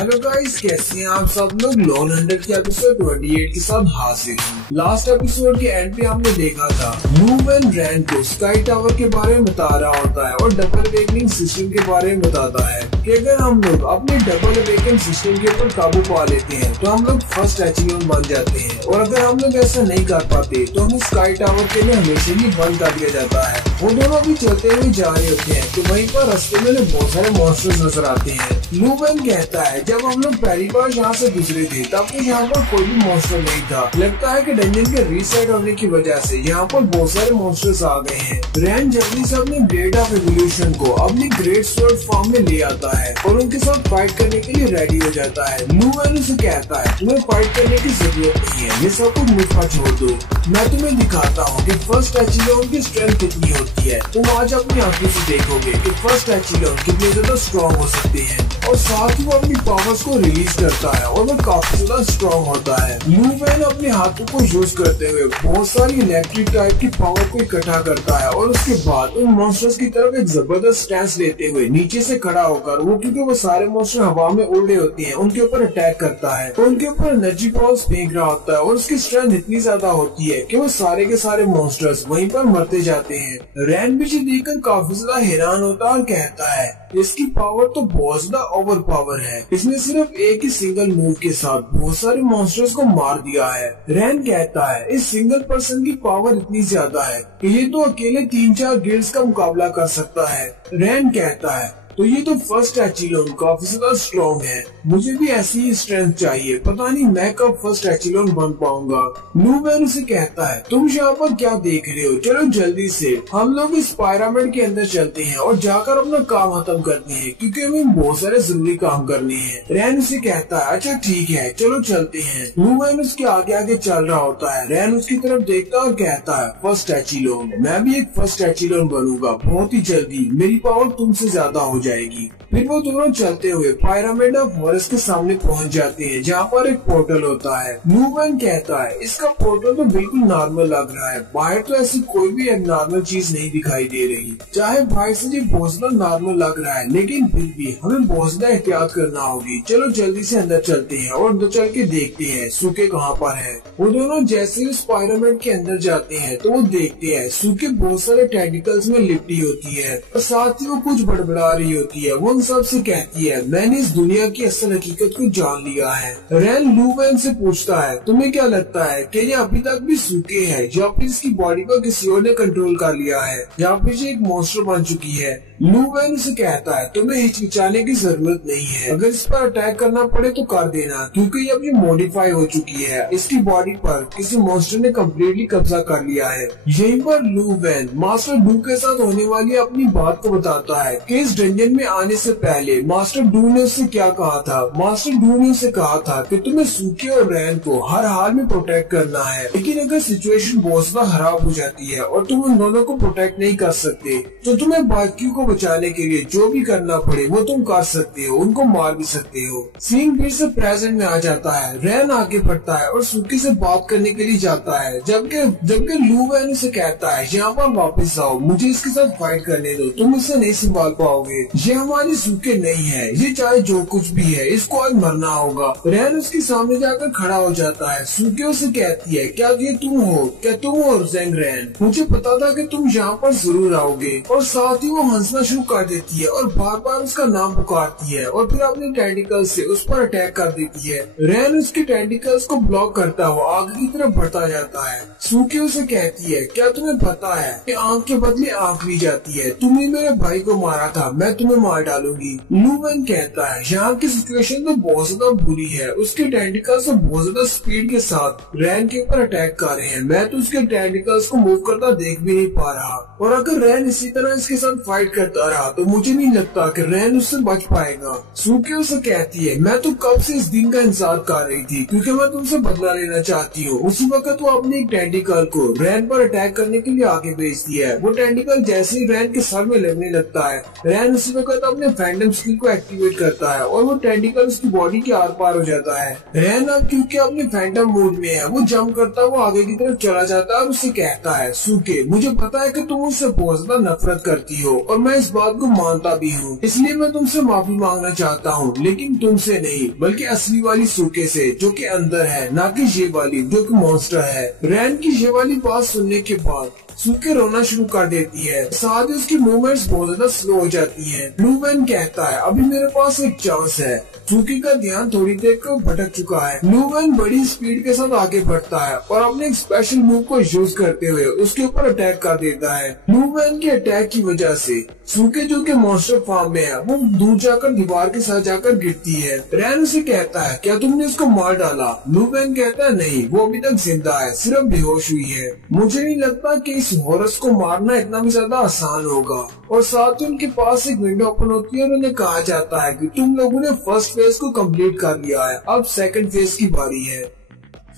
Hello guys, कैसे हैं आप सब लोग। लोन हंटर के एपिसोड 28 के साथ हाजिर हूँ। लास्ट एपिसोड के एंड पे हमने देखा था लूवेन रैन को स्काई टावर के बारे में बता रहा होता है और डबल अवेकनिंग सिस्टम के बारे में बताता है कि अगर हम लोग अपने डबल अवेकनिंग सिस्टम के ऊपर काबू पा लेते हैं तो हम लोग फर्स्ट एचीवन बन जाते हैं, और अगर हम लोग ऐसा नहीं कर पाते तो हमें स्काई टावर के लिए हमेशा ही बंद कर दिया जाता है। वो दोनों भी चलते हुए जा रहे होते हैं तो वहीं पर रास्ते में बहुत सारे मॉन्स्टर्स नजर आते हैं। लूवेन कहता है जब हम लोग पहली बार यहाँ से गुजरे थे तब तो यहाँ पर कोई भी मॉन्स्टर नहीं था। लगता है कि डंजन के रीसेट होने की वजह से यहाँ पर बहुत सारे मॉन्स्टर्स आ गए हैं। रैन जल्दी से अपने ब्लेड ऑफ एवोल्यूशन को अपनी ग्रेट स्वॉर्ड फॉर्म में ले आता है और उनके साथ फाइट करने के लिए रेडी हो जाता है। लूवेन उसे कहता है तुम्हें फाइट करने की जरूरत नहीं है, ये सब कुछ मुझ पर छोड़ दो, मैं तुम्हें दिखाता हूँ कि फर्स्ट एचीवन की स्ट्रेंथ कितनी होती है। तुम आज अपनी आंखों से देखोगे कि फर्स्ट एचीवन कितने ज्यादा स्ट्रॉन्ग हो सकते हैं, और साथ ही वो अपनी पावर्स को रिलीज करता है और वो काफी ज्यादा स्ट्रॉन्ग होता है। लूवेन अपने हाथों को यूज करते हुए बहुत सारी इलेक्ट्रिक टाइप की पावर को इकट्ठा करता है और उसके बाद उन मॉन्स्टर्स की तरफ एक जबरदस्त स्टैंस लेते हुए नीचे से खड़ा होकर वो, क्योंकि वो सारे मॉन्स्टर हवा में उड़ रहे होते हैं, उनके ऊपर अटैक करता है तो उनके ऊपर एनर्जी पावर्स फेंक रहा होता है और उसकी स्ट्रेंथ इतनी ज्यादा होती है कि वो सारे के सारे मॉन्स्टर्स वहीं पर मरते जाते हैं। रैन भी देखकर काफी ज्यादा हैरान होता है और कहता है इसकी पावर तो बहुत ज्यादा ओवर पावर है, इसने सिर्फ एक ही सिंगल मूव के साथ बहुत सारे मॉन्स्टर्स को मार दिया है। रैन कहता है इस सिंगल पर्सन की पावर इतनी ज्यादा है कि ये तो अकेले 3-4 गिल्ड्स का मुकाबला कर सकता है। रैन कहता है तो ये तो फर्स्ट एचीलोन काफी ज्यादा स्ट्रॉन्ग है, मुझे भी ऐसी ही स्ट्रेंथ चाहिए, पता नहीं मैं कब फर्स्ट एचीलोन बन पाऊंगा। लूवेन उसे कहता है तुम यहाँ पर क्या देख रहे हो, चलो जल्दी से हम लोग इस पिरामिड के अंदर चलते हैं और जाकर अपना काम खत्म करते हैं, क्योंकि हमें बहुत सारे जरूरी काम करने हैं। रैन उसे कहता है अच्छा ठीक है चलो चलते हैं। लूवेन उसके आगे आगे चल रहा होता है। रैन उसकी तरफ देखता और कहता है फर्स्ट एचीलोन, मैं भी एक फर्स्ट एचीलोन बनूंगा बहुत ही जल्दी, मेरी पावर तुमसे ज्यादा हो जाएगी। फिर वो दोनों चलते हुए पिरामिड ऑफ हॉरस के सामने पहुंच जाते हैं जहाँ पर एक पोर्टल होता है। लूवेन कहता है इसका पोर्टल तो बिल्कुल नॉर्मल लग रहा है, बाहर तो ऐसी कोई भी नॉर्मल चीज नहीं दिखाई दे रही, चाहे बाहर से ये बहुत ज्यादा नॉर्मल लग रहा है लेकिन फिर भी हमें बहुत ज्यादा एहतियात करना होगी। चलो जल्दी से अंदर चलते हैं और अंदर चल के देखते हैं सूखे कहाँ पर है। वो दोनों जैसे उस पिरामिड के अंदर जाते हैं तो वो देखते हैं सूखे बहुत सारे टेंटिकल्स में लिपटी होती है और साथ ही वो कुछ बड़बड़ा रही होती है। वो सबसे कहती है मैंने इस दुनिया की असल हकीकत को जान लिया है। रैन लूवेन से पूछता है तुम्हें क्या लगता है कि ये अभी तक भी सूखे है या फिर इसकी बॉडी को किसी और ने कंट्रोल कर लिया है या फिर ये एक मॉन्स्टर बन चुकी है। लूवेन से कहता है तुम्हें हिचकिचाने की जरूरत नहीं है, अगर इस पर अटैक करना पड़े तो कर देना, क्योंकि अब ये मॉडिफाई हो चुकी है, इसकी बॉडी पर किसी मॉन्स्टर ने कम्प्लीटली कब्जा कर लिया है। यहीं पर लूवेन मास्टर डू के साथ होने वाली अपनी बात को बताता है कि इस डंजन में आने से पहले मास्टर डू ने उससे क्या कहा था। मास्टर डू ने उसे कहा था कि तुम्हें सूखे और रैन को हर हाल में प्रोटेक्ट करना है, लेकिन अगर सिचुएशन बहुत ज्यादा खराब हो जाती है और तुम उन दोनों को प्रोटेक्ट नहीं कर सकते तो तुम्हें बाकियों को बचाने के लिए जो भी करना पड़े वो तुम कर सकते हो, उनको मार भी सकते हो। सीन फिर से प्रेजेंट में आ जाता है। रैन आगे बढ़ता है और सूखी से बात करने के लिए जाता है, जबकि लूवेन उसे कहता है यहाँ पर वापस आओ, मुझे इसके साथ फाइट करने दो, तुम इसे नहीं संभाल पाओगे, ये हमारी सूखे नहीं है, ये चाहे जो कुछ भी है इसको आज मरना होगा। रैन उसके सामने जाकर खड़ा हो जाता है। सूखे उसे कहती है क्या ये तुम हो, क्या तुम हो ज़ेंग रैन, मुझे पता था कि तुम यहाँ पर जरूर आओगे। और साथ ही वो हंसना शुरू कर देती है और बार बार उसका नाम पुकारती है और फिर अपने टेंटिकल्स से उस पर अटैक कर देती है। रैन उसके टेंटिकल्स को ब्लॉक करता हुआ आगे की तरफ बढ़ता जाता है। सूखी उसे कहती है क्या तुम्हें पता है कि आंख के बदले आंख ली जाती है, तुमने मेरे भाई को मारा था, मैं तुम्हें मार डालूंगी। लूवेन कहता है यहाँ की सिचुएशन तो बहुत ज्यादा बुरी है, उसके टेंटिकल्स तो बहुत ज्यादा स्पीड के साथ रैन के ऊपर अटैक कर रहे हैं, मैं तो उसके टेंटिकल्स को मूव करता देख भी नहीं पा रहा, और अगर रैन इसी तरह इसके साथ फाइट करता रहा तो मुझे नहीं लगता कि रैन उससे बच पाएगा। सूखी उसे कहती है मैं तो कब से इस दिन का इंतजार कर रही थी, क्योंकि मैं तुमसे बदला लेना चाहती हूँ। उसी वक्त वो अपने एक टेंटिकल को रैन पर अटैक करने के लिए आगे भेजती है। वो टेंटिकल जैसे ही रैन के सर में लगने लगता है, रैन उसे इसी वक्त अपने फैंटम स्किल को एक्टिवेट करता है और वो टेंटिकल उसकी बॉडी के आर पार हो जाता है। रैन अब क्योंकि अपने फैंटम मोड में है, वो जंप करता है, वो आगे की तरफ चला जाता है और उससे कहता है, सूके मुझे पता है कि तुम मुझसे बहुत ज्यादा नफरत करती हो और मैं इस बात को मानता भी हूँ, इसलिए मैं तुमसे माफी मांगना चाहता हूँ, लेकिन तुमसे नहीं बल्कि असली वाली सूके से जो कि अंदर है, ना कि ये वाली जो कि मॉन्स्टर है। रैन की ये वाली बात सुनने के बाद सूके रोना शुरू कर देती है, साथ ही उसकी मूवमेंट्स बहुत ज्यादा स्लो हो जाती हैं। ब्लू वैन कहता है, अभी मेरे पास एक चांस है। सूके का ध्यान थोड़ी देर को भटक चुका है। ब्लू वैन बड़ी स्पीड के साथ आगे बढ़ता है और अपने एक स्पेशल मूव को यूज करते हुए उसके ऊपर अटैक कर देता है। ब्लू वैन के अटैक की वजह से सूके जो कि मॉन्स्टर फार्म में है, वो दूर जाकर दीवार के साथ जाकर गिरती है। रैन उसे कहता है, क्या तुमने इसको मार डाला? ब्लू वैन कहता है, नहीं, वो अभी तक जिंदा है, सिर्फ बेहोश हुई है। मुझे नहीं लगता कि इस हॉरस को मारना इतना भी ज्यादा आसान होगा। और साथ ही उनके पास एक विंडो ओपन होती है और उन्हें कहा जाता है कि तुम लोगों ने फर्स्ट फेज को कंप्लीट कर लिया है, अब सेकंड फेज की बारी है।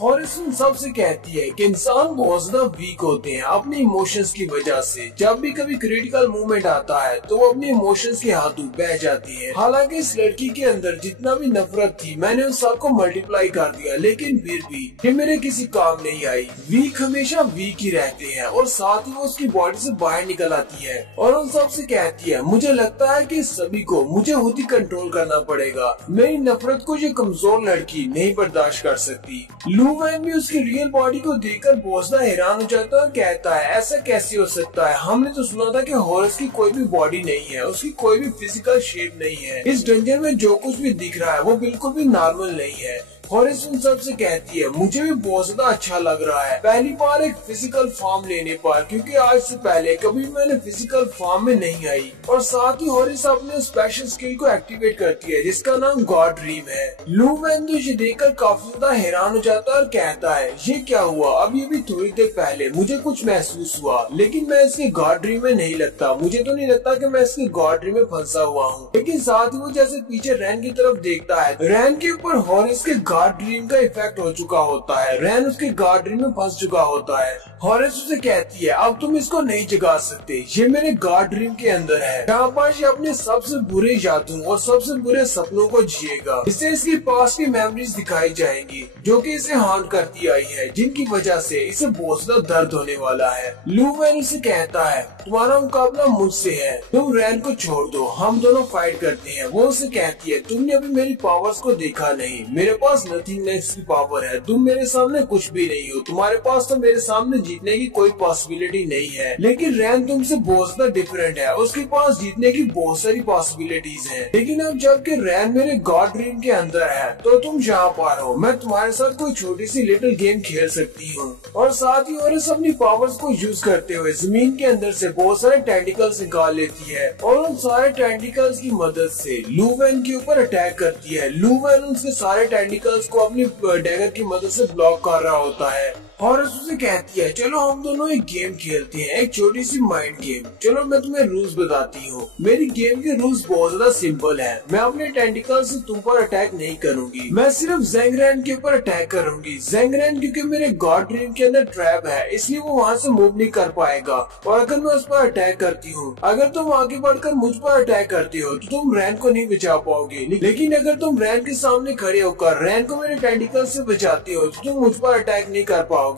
हॉरिस उन सबसे कहती है कि इंसान बहुत ज्यादा वीक होते हैं अपने इमोशंस की वजह से। जब भी कभी क्रिटिकल मोमेंट आता है तो वो अपने इमोशंस के हाथों बह जाती है। हालांकि इस लड़की के अंदर जितना भी नफरत थी मैंने उन सबको मल्टीप्लाई कर दिया, लेकिन फिर भी ये मेरे किसी काम नहीं आई। वीक हमेशा वीक ही रहते हैं और साथ ही वो उसकी बॉडी से बाहर निकल आती है और उन सबसे कहती है, मुझे लगता है कि सभी को मुझे खुद ही कंट्रोल करना पड़ेगा। मेरी नफरत को ये कमजोर लड़की नहीं बर्दाश्त कर सकती। ब्लू वैन भी उसकी रियल बॉडी को देखकर बहुत ज्यादा हैरान हो जाता है और कहता है, ऐसा कैसे हो सकता है? हमने तो सुना था कि हॉरस की कोई भी बॉडी नहीं है, उसकी कोई भी फिजिकल शेप नहीं है। इस डंजन में जो कुछ भी दिख रहा है वो बिल्कुल भी नॉर्मल नहीं है। हॉरिस उन सबसे कहती है, मुझे भी बहुत ज्यादा अच्छा लग रहा है पहली बार एक फिजिकल फॉर्म लेने पर, क्योंकि आज से पहले कभी मैंने फिजिकल फॉर्म में नहीं आई। और साथ ही हॉरिस अपने स्पेशल स्किल को एक्टिवेट करती है जिसका नाम गॉड ड्रीम है। ब्लू वैन तो ये देखकर काफी ज्यादा हैरान हो जाता है और कहता है, ये क्या हुआ? अभी अभी थोड़ी देर पहले मुझे कुछ महसूस हुआ, लेकिन मैं इसके गॉड ड्रीम में नहीं लगता। मुझे तो नहीं लगता कि मैं इसके गॉड ड्रीम में फंसा हुआ हूँ। लेकिन साथ ही वो जैसे पीछे रैन की तरफ देखता है, रैन के ऊपर हॉरिस के गॉड ड्रीम का इफेक्ट हो चुका होता है। रैन उसके गॉड ड्रीम में फंस चुका होता है। हॉरिस उसे कहती है, अब तुम इसको नहीं जगा सकते, ये मेरे गॉड ड्रीम के अंदर है, जहाँ पर ये अपने सबसे बुरे यादों और सबसे बुरे सपनों को जिएगा। इसे इसकी पास्ट की मेमोरीज दिखाई जाएंगी जो कि इसे हार्म करती आई है, जिनकी वजह से इसे बहुत ज्यादा दर्द होने वाला है। ब्लू वैन उसे कहता है, तुम्हारा मुकाबला मुझसे है, तुम रैन को छोड़ दो, हम दोनों फाइट करते हैं। वो उसे कहती है, तुमने अभी मेरी पावर्स को देखा नहीं, मेरे पास नथिंगनेस की पावर है, तुम मेरे सामने कुछ भी नहीं हो, तुम्हारे पास तो मेरे सामने जीतने की कोई पॉसिबिलिटी नहीं है। लेकिन रैन तुमसे बहुत ज्यादा डिफरेंट है, उसके पास जीतने की बहुत सारी पॉसिबिलिटीज हैं। लेकिन अब जबकि रैन मेरे गॉड ड्रीम के अंदर है तो तुम जहाँ पर हो मैं तुम्हारे साथ कोई छोटी सी लिटिल गेम खेल सकती हूँ। और साथ ही हॉरिस अपनी पावर्स को यूज करते हुए जमीन के अंदर से बहुत सारे टेंटिकल्स निकाल लेती है और उन सारे टेंटिकल्स की मदद से ब्लू वैन के ऊपर अटैक करती है। ब्लू वैन उसके सारे टेंटिकल्स को अपनी डैगर की मदद से ब्लॉक कर रहा होता है। हॉरिस उसे कहती है, चलो हम दोनों एक गेम खेलते हैं, एक छोटी सी माइंड गेम। चलो मैं तुम्हें रूल्स बताती हूँ। मेरी गेम के रूल्स बहुत ज्यादा सिंपल है। मैं अपने टेंटिकल से तुम पर अटैक नहीं करूंगी, मैं सिर्फ ज़ेंगरैन के ऊपर अटैक करूंगी। ज़ेंगरैन क्योंकि मेरे गॉड ड्रीम के अंदर ट्रैप है, इसलिए वो वहाँ से मूव नहीं कर पाएगा। और अगर मैं उस पर अटैक करती हूँ, अगर तुम आगे बढ़कर मुझ पर अटैक करती हो तो तुम रैन को नहीं बचा पाओगे। लेकिन अगर तुम रैन के सामने खड़े होकर रैन को मेरे टेंटिकल से बचाती हो तो तुम मुझ पर अटैक नहीं कर पाओगे।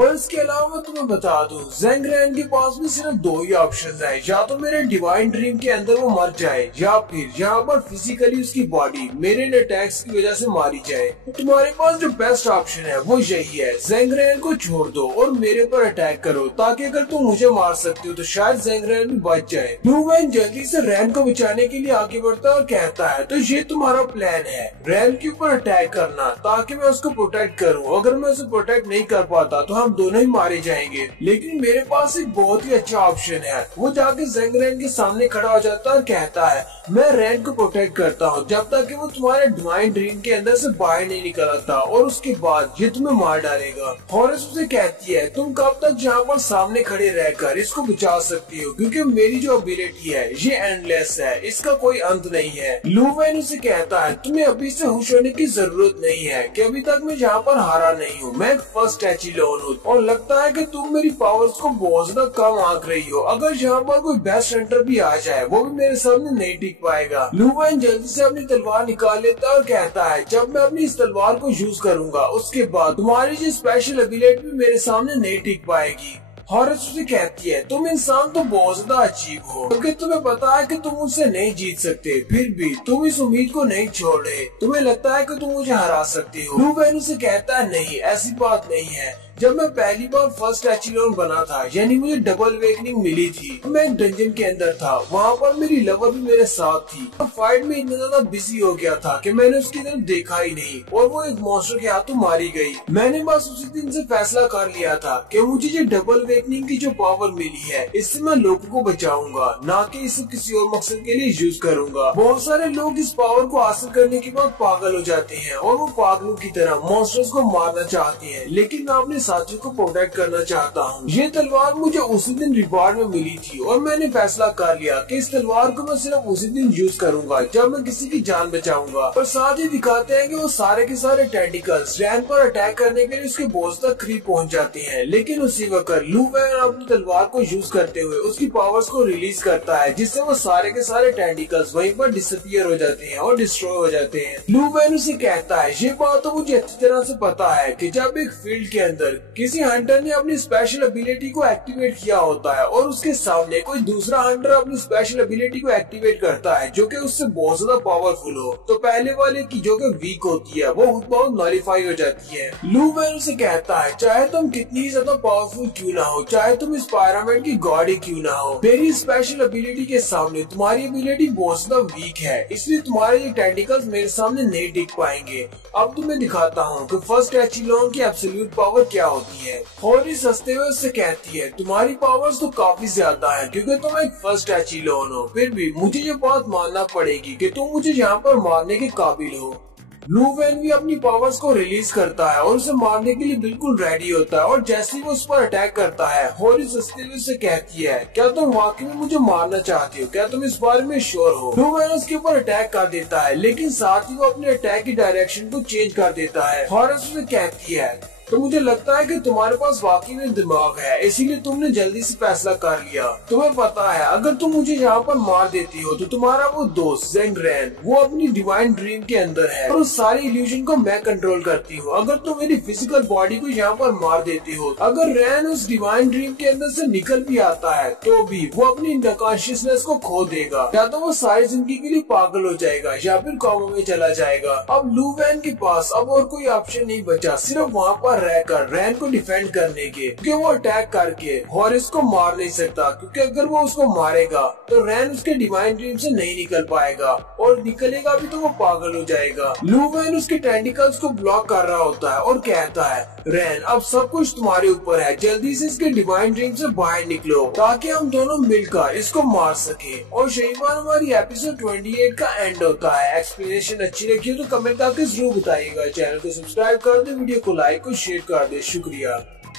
और इसके अलावा मैं तुम्हें बता दूं, ज़ेंगरैन के पास भी सिर्फ दो ही ऑप्शन है, या तो मेरे डिवाइन ड्रीम के अंदर वो मर जाए या फिर यहाँ पर फिजिकली उसकी बॉडी मेरे अटैक्स की वजह से मारी जाए। तुम्हारे पास जो बेस्ट ऑप्शन है वो यही है, ज़ेंगरैन को छोड़ दो और मेरे पर अटैक करो, ताकि अगर तुम मुझे मार सकते हो तो शायद ज़ेंगरैन भी बच जाए। ब्लू वैन जल्दी से रैन को बचाने के लिए आगे बढ़ता है और कहता है, तो ये तुम्हारा प्लान है, रैन के ऊपर अटैक करना ताकि मैं उसको प्रोटेक्ट करूँ। अगर मैं उसे प्रोटेक्ट नहीं कर पाता तो हम दोनों ही मारे जाएंगे। लेकिन मेरे पास एक बहुत ही अच्छा ऑप्शन है। वो जाके ज़ेंगरैन के सामने खड़ा हो जाता है और कहता है, मैं रैन को प्रोटेक्ट करता हूँ जब तक कि वो तुम्हारे डिवाइन ड्रीम के अंदर से बाहर नहीं निकल आता, और उसके बाद ये तुम्हें मार डालेगा। हॉरिस उसे कहती है, तुम कब तक यहाँ पर सामने खड़े रहकर इसको बचा सकती हो, क्योंकि मेरी जो एबिलिटी है ये एंडलेस है, इसका कोई अंत नहीं है। ब्लू वैन उसे कहता है, तुम्हें अभी से खुश होने की जरूरत नहीं है कि अभी तक मैं यहाँ पर हारा नहीं हूँ, मैं फर्स्ट एचिलोन हूँ और लगता है कि तुम मेरी पावर्स को बहुत ज्यादा कम आंक रही हो। अगर यहाँ पर कोई बेस्ट हंटर भी आ जाए वो भी मेरे सामने नहीं टिक टिक पाएगा। लू वैन जल्दी से अपनी तलवार निकाल लेता है और कहता है जब मैं अपनी इस तलवार को यूज करूंगा उसके बाद तुम्हारी जो स्पेशल एबिलिटी भी मेरे सामने नहीं टिक पाएगी। हॉरस उसे कहती है तुम इंसान तो बहुत ज्यादा अजीब हो, क्योंकि तुम्हें पता है कि तुम मुझसे नहीं जीत सकते, फिर भी तुम इस उम्मीद को नहीं छोड़ रहे। तुम्हें लगता है कि तुम मुझे हरा सकते हो। लू वैन उसे कहता है नहीं, ऐसी बात नहीं है। जब मैं पहली बार फर्स्ट एचिलॉन बना था, यानी मुझे डबल वेकनिंग मिली थी, मैं एक डंजन के अंदर था, वहाँ पर मेरी लवर भी मेरे साथ थी। फाइट में इतना ज्यादा बिजी हो गया था कि मैंने उसकी तरफ देखा ही नहीं और वो एक मॉन्स्टर के हाथों मारी गई। मैंने बस उसी दिन से फैसला कर लिया था कि मुझे जो डबल वेकनिंग की जो पावर मिली है इससे मैं लोगों को बचाऊंगा, ना कि इसे किसी और मकसद के लिए यूज करूंगा। बहुत सारे लोग इस पावर को हासिल करने के बाद पागल हो जाते हैं और वो पागलों की तरह मॉन्स्टर्स को मारना चाहते हैं, लेकिन मैं अपने साथियों को प्रोटेक्ट करना चाहता हूँ। ये तलवार मुझे उसी दिन रिवार्ड में मिली थी और मैंने फैसला कर लिया कि इस तलवार को मैं सिर्फ उसी दिन यूज करूंगा जब मैं किसी की जान बचाऊंगा। और साथ ही दिखाते हैं कि वो सारे के सारे टेंटिकल्स रैन पर अटैक करने के लिए उसके बॉस तक करीब पहुंच जाते हैं, लेकिन उसी वक्त लू वैन अपनी तलवार को यूज करते हुए उसकी पावर्स को रिलीज करता है, जिससे वो सारे के सारे टेंटिकल्स वहीं पर डिसअपियर हो जाते हैं और डिस्ट्रॉय हो जाते हैं। लू वैन उसे कहता है ये बात तो मुझे अच्छी तरह से पता है कि जब एक फील्ड के अंदर किसी हंटर ने अपनी स्पेशल एबिलिटी को एक्टिवेट किया होता है और उसके सामने कोई दूसरा हंटर अपनी स्पेशल एबिलिटी को एक्टिवेट करता है जो कि उससे बहुत ज्यादा पावरफुल हो, तो पहले वाले की जो कि वीक होती है वो बहुत नॉलिफाई हो जाती है। लू वैन उसे कहता है चाहे तुम कितनी ज्यादा पावरफुल क्यों ना हो, चाहे तुम इस पायरामिड की गॉड ही क्यों ना हो, मेरी स्पेशल एबिलिटी के सामने तुम्हारी एबिलिटी बहुत ज्यादा वीक है, इसलिए तुम्हारे ये टेंटिकल्स मेरे सामने नहीं टिक पाएंगे। अब तुम्हें दिखाता हूँ कि फर्स्ट एचिलॉन की एब्सोल्यूट पावर क्या होती है। हॉरिस हंसते हुए उससे कहती है तुम्हारी पावर्स तो काफी ज्यादा है क्योंकि तुम एक फर्स्ट एचिलॉन हो, फिर भी मुझे ये बात मानना पड़ेगी कि तुम मुझे यहाँ पर मारने के काबिल हो। लू वैन भी अपनी पावर्स को रिलीज करता है और उसे मारने के लिए बिल्कुल रेडी होता है और जैसे ही वो उस पर अटैक करता है हॉरिस हंसते हुए उससे कहती है क्या तुम वाकई में मुझे मारना चाहती हो, क्या तुम इस बारे में श्योर हो। लू वैन उसके ऊपर अटैक कर देता है, लेकिन साथ ही वो अपने अटैक की डायरेक्शन को चेंज कर देता है। हॉरिस उसे कहती है तो मुझे लगता है कि तुम्हारे पास वाकई में दिमाग है, इसीलिए तुमने जल्दी से फैसला कर लिया। तुम्हें पता है अगर तुम मुझे यहाँ पर मार देती हो तो तुम्हारा वो दोस्त जेंग रैन वो अपनी डिवाइन ड्रीम के अंदर है और उस सारी इल्यूजन को मैं कंट्रोल करती हूँ। अगर तुम मेरी फिजिकल बॉडी को यहाँ पर मार देती हो, अगर रैन उस डिवाइन ड्रीम के अंदर से निकल भी आता है तो भी वो अपनी कॉन्शियसनेस को खो देगा, या तो वो सारी जिंदगी के लिए पागल हो जाएगा या फिर कॉमा में चला जाएगा। अब लू वैन के पास अब और कोई ऑप्शन नहीं बचा सिर्फ वहाँ पर रहकर रैन को डिफेंड करने के, क्योंकि वो अटैक करके हॉरिस को मार नहीं सकता, क्योंकि अगर वो उसको मारेगा तो रैन उसके डिवाइन ड्रीम से नहीं निकल पाएगा और निकलेगा भी तो वो पागल हो जाएगा। लू वैन उसके टेंटिकल्स को ब्लॉक कर रहा होता है और कहता है रैन अब सब कुछ तुम्हारे ऊपर है, जल्दी से इसके डिवाइन ड्रीम से बाहर निकलो ताकि हम दोनों मिलकर इसको मार सके। और यही बार हमारी एपिसोड 28 का एंड होता है। एक्सप्लेनेशन अच्छी लगी हो तो कमेंट करके जरूर बताइएगा। चैनल को सब्सक्राइब कर दे, वीडियो को लाइक और शेयर कर दे। शुक्रिया।